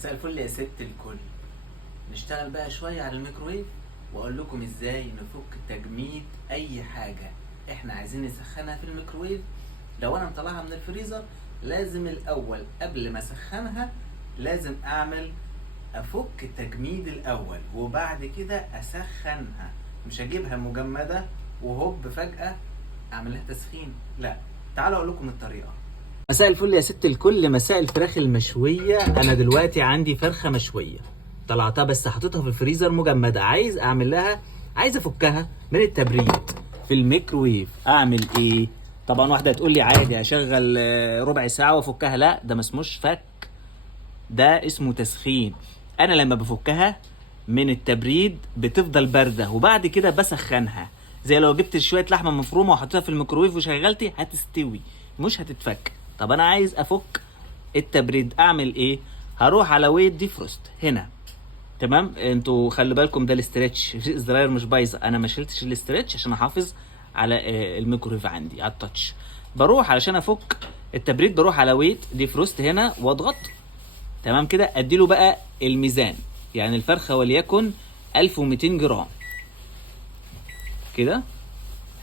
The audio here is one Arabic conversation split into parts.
مساء الفل يا ست الكل. نشتغل بقى شوية على الميكرويف واقول لكم ازاي نفك تجميد اي حاجة احنا عايزين نسخنها في الميكرويف. لو انا مطلعها من الفريزر لازم الاول قبل ما اسخنها لازم افك التجميد الاول وبعد كده اسخنها. مش هجيبها مجمدة وهوب فجأة اعمل لها تسخين، لا. تعالوا اقول لكم الطريقة. مساء الفل يا ست الكل، مساء الفراخ المشوية. انا دلوقتي عندي فرخة مشوية طلعتها بس حطيتها في الفريزر مجمدة، عايز افكها من التبريد في الميكرويف. اعمل ايه؟ طبعا واحدة هتقول لي عادي اشغل ربع ساعة وافكها. لا، ده ما اسموش فك، ده اسمه تسخين. انا لما بفكها من التبريد بتفضل باردة وبعد كده بسخنها، زي لو جبت شوية لحمة مفرومة وحطيتها في الميكرويف وشغلتي هتستوي مش هتتفك. طب انا عايز افك التبريد، اعمل ايه؟ هروح على ويت ديفروست هنا. تمام، انتوا خلي بالكم ده الاسترتش، الزراير مش بايظه، انا ما شلتش الاسترتش عشان احافظ على الميكرويف عندي على التاتش. بروح علشان افك التبريد بروح على ويت ديفروست هنا واضغط. تمام كده، اديله بقى الميزان، يعني الفرخه وليكن 1200 جرام كده.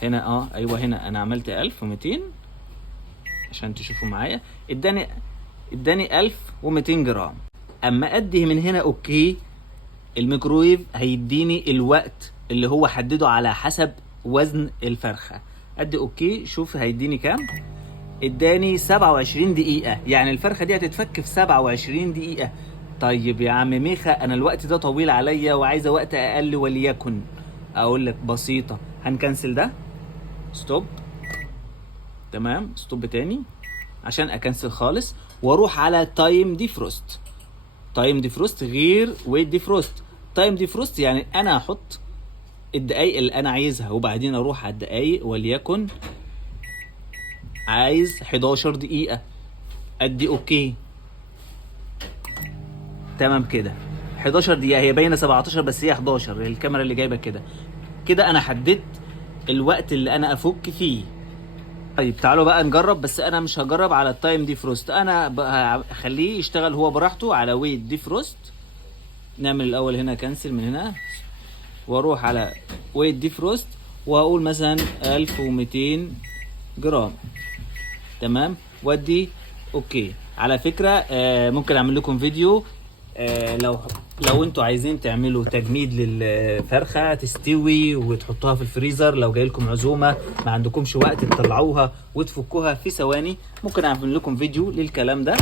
هنا ايوه هنا انا عملت 1200 عشان تشوفوا معايا. اداني 1200 جرام. اما ادي من هنا اوكي، الميكرويف هيديني الوقت اللي هو حدده على حسب وزن الفرخه. ادي اوكي، شوف هيديني كام. اداني 27 دقيقه، يعني الفرخه دي هتتفك في 27 دقيقه. طيب يا عم ميخا، انا الوقت ده طويل عليا وعايزه وقت اقل، وليكن اقول لك بسيطه، هنكنسل ده، ستوب. تمام، ستوب تاني عشان اكنسل خالص، واروح على تايم ديفروست. تايم ديفروست غير ويت ديفروست. تايم ديفروست يعني انا هحط الدقايق اللي انا عايزها وبعدين اروح على الدقايق، وليكن عايز 11 دقيقة، ادي اوكي. تمام كده، 11 دقيقة، هي باينة 17 بس هي 11، الكاميرا اللي جايبة كده. كده انا حددت الوقت اللي انا افك فيه. طيب تعالوا بقى نجرب، بس انا مش هجرب على التايم ديفروست، انا هخليه يشتغل هو براحته على ويت ديفروست. نعمل الاول هنا كنسل من هنا واروح على ويت ديفروست وهقول مثلا 1200 جرام. تمام، وادي اوكي. على فكرة ممكن اعمل لكم فيديو لو انتوا عايزين تعملوا تجميد للفرخة تستوي وتحطوها في الفريزر، لو جاي لكم عزومة ما عندكمش وقت تطلعوها وتفكوها في ثواني، ممكن اعمل لكم فيديو للكلام ده.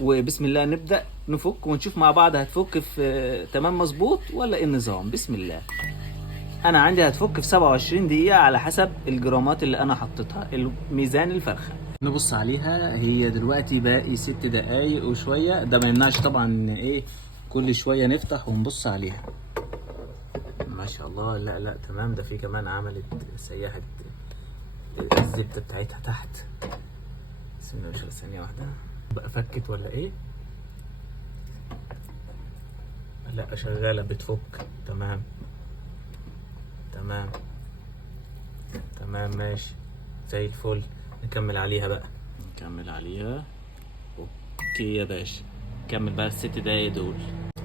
وبسم الله نبدأ نفك ونشوف مع بعض هتفك في تمام مظبوط ولا ايه النظام. بسم الله. انا عندي هتفك في 27 دقيقة على حسب الجرامات اللي انا حطيتها، ميزان الفرخة. نبص عليها، هي دلوقتي باقي 6 دقايق وشوية. ده ما يمنعش طبعا ايه كل شوية نفتح ونبص عليها. ما شاء الله، لا تمام. ده في كمان عملت سياحة الزبدة بتاعتها تحت. بسم الله، مش ثانية واحدة بقى فكت ولا ايه؟ لا شغالة بتفك. تمام ماشي زي الفل. نكمل عليها بقى، اوكي يا باشا. نكمل بقى ال6 دقايق دول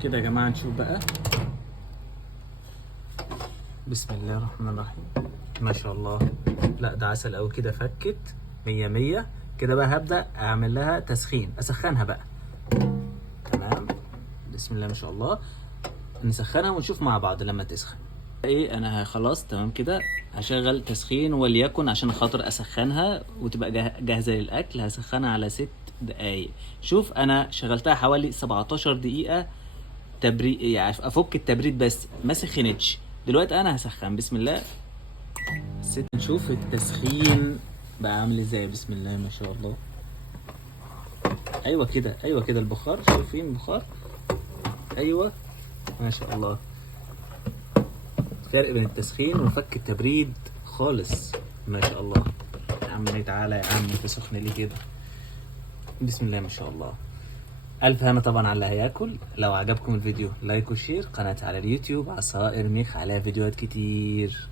كده يا جماعة. نشوف بقى، بسم الله الرحمن الرحيم. ما شاء الله، لا ده عسل قوي كده، فكت 100 كده. بقى هبدأ اعمل لها تسخين، اسخنها بقى. تمام، بسم الله ما شاء الله. نسخنها ونشوف مع بعض لما تسخن. ايه انا خلاص تمام كده، هشغل تسخين وليكن عشان خاطر اسخنها وتبقى جاهزه للاكل. هسخنها على 6 دقايق. شوف انا شغلتها حوالي 17 دقيقه تبريد، يعني افك التبريد بس ما سخنتش. دلوقتي انا هسخن. بسم الله. نشوف التسخين بقى عامل ازاي. بسم الله ما شاء الله. ايوه كده البخار، شايفين البخار؟ ايوه ما شاء الله. فرق بين التسخين وفك التبريد خالص، ما شاء الله. يا عم تعالى يا عم، انت سخن ليه كده؟ بسم الله ما شاء الله. الف هنا طبعا على اللي هياكل. لو عجبكم الفيديو لايك وشير. قناتي على اليوتيوب عصائر ميخ عليها فيديوهات كتير.